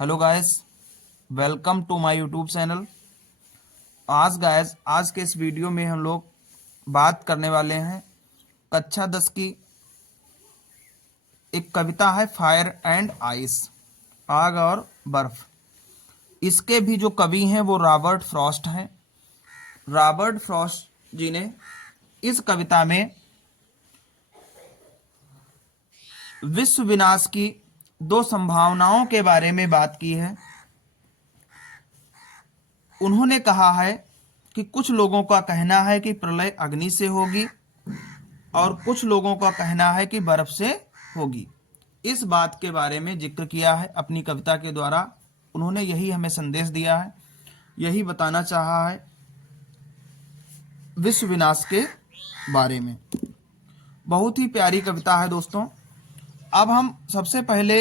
Hello guys, welcome to my YouTube channel. आज के इस वीडियो में हम लोग बात करने वाले हैं कक्षा 10 की एक कविता है फायर एंड आइस, आग और बर्फ। इसके भी जो कवि हैं वो रॉबर्ट फ्रॉस्ट हैं। रॉबर्ट फ्रॉस्ट जी ने इस कविता में विश्व विनाश की दो संभावनाओं के बारे में बात की है। उन्होंने कहा है कि कुछ लोगों का कहना है कि प्रलय अग्नि से होगी और कुछ लोगों का कहना है कि बर्फ से होगी। इस बात के बारे में जिक्र किया है अपनी कविता के द्वारा। उन्होंने यही हमें संदेश दिया है, यही बताना चाहा है विश्व विनाश के बारे में। बहुत ही प्यारी कविता है दोस्तों। अब हम सबसे पहले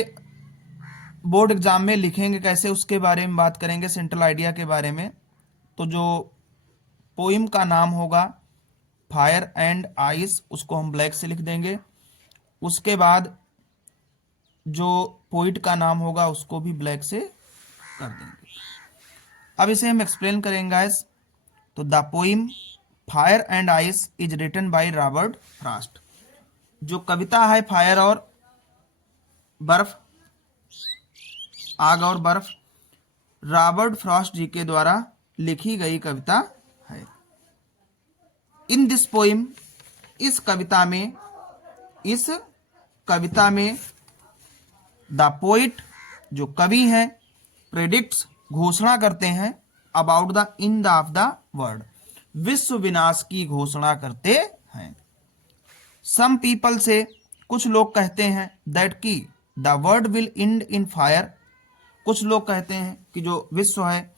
बोर्ड एग्जाम में लिखेंगे कैसे, उसके बारे में बात करेंगे, सेंट्रल आइडिया के बारे में। तो जो पोइम का नाम होगा फायर एंड आइस, उसको हम ब्लैक से लिख देंगे। उसके बाद जो पोइट का नाम होगा उसको भी ब्लैक से कर देंगे। अब इसे हम एक्सप्लेन करेंगे गाइस। तो the poem Fire and Ice is written by Robert Frost. जो कविता है फायर और बर्फ, आग और बर्फ, रॉबर्ट फ्रॉस्ट जी के द्वारा लिखी गई कविता है। इन दिस पोइम, इस कविता में द पोइट, जो कवि हैं, प्रेडिक्ट्स, घोषणा करते हैं about the end of the world, विश्व विनाश की घोषणा करते हैं। सम पीपल से, कुछ लोग कहते हैं, दैट की the world will and in fire, कुछ लोग कहते हैं कि जो विश्व है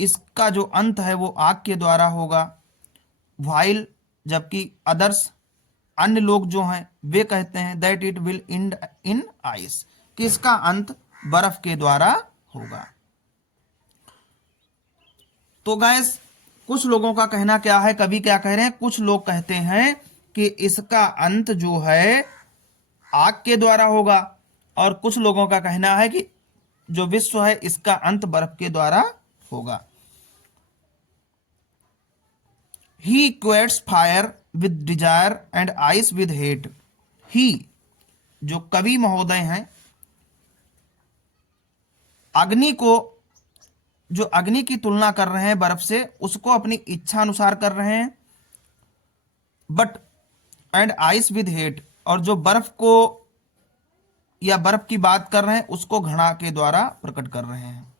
इसका जो अंत है वो आग के द्वारा होगा। वाइल, जबकि अदर्स, अन्य लोग जो हैं वे कहते हैं that it will and in ice, कि इसका अंत बर्फ के द्वारा होगा। तो गाइस, कुछ लोगों का कहना क्या है, कवि क्या कह रहे हैं, कुछ लोग कहते हैं कि इसका अंत जो है आग के द्वारा होगा, और कुछ लोगों का कहना है कि जो विश्व है इसका अंत बर्फ के द्वारा होगा। He equates fire with desire and ice with hate. He, जो कवि महोदय हैं, अग्नि को, जो अग्नि की तुलना कर रहे हैं बर्फ से, उसको अपनी इच्छा अनुसार कर रहे हैं। But and ice with hate, और जो बर्फ को या बर्फ की बात कर रहे हैं उसको घृणा के द्वारा प्रकट कर रहे हैं।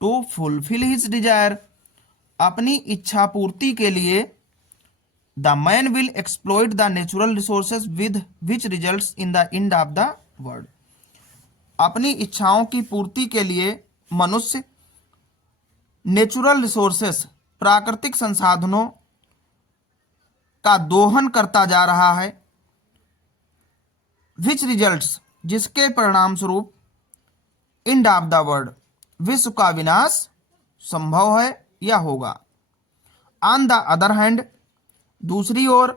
टू फुलफिल हिज डिजायर, अपनी इच्छा पूर्ति के लिए, the man will exploit the natural resources with which results in the end of the world, अपनी इच्छाओं की पूर्ति के लिए मनुष्य नेचुरल रिसोर्सेस, प्राकृतिक संसाधनों का दोहन करता जा रहा है। विच रिजल्ट्स, जिसके परिणाम स्वरूप एंड ऑफ द वर्ल्ड, विश्व का विनाश संभव है या होगा। ऑन द अदर हैंड, दूसरी ओर,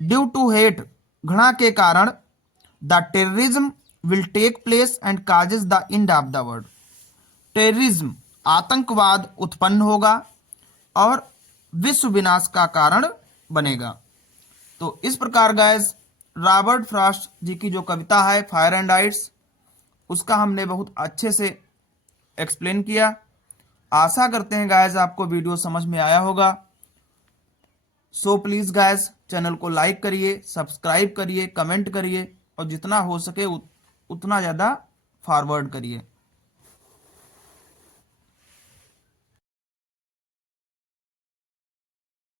ड्यू टू हेट, घृणा के कारण, the terrorism will take place and causes the end of the world, terrorism, आतंकवाद उत्पन्न होगा और विश्व विनाश का कारण बनेगा। तो इस प्रकार गाइस, रॉबर्ट फ्रॉस्ट जी की जो कविता है फायर एंड आइस, उसका हमने बहुत अच्छे से एक्सप्लेन किया। आशा करते हैं गाइस आपको वीडियो समझ में आया होगा। सो प्लीज गाइस, चैनल को लाइक करिए, सब्सक्राइब करिए, कमेंट करिए और जितना हो सके उतना ज़्यादा फॉरवर्ड करिए।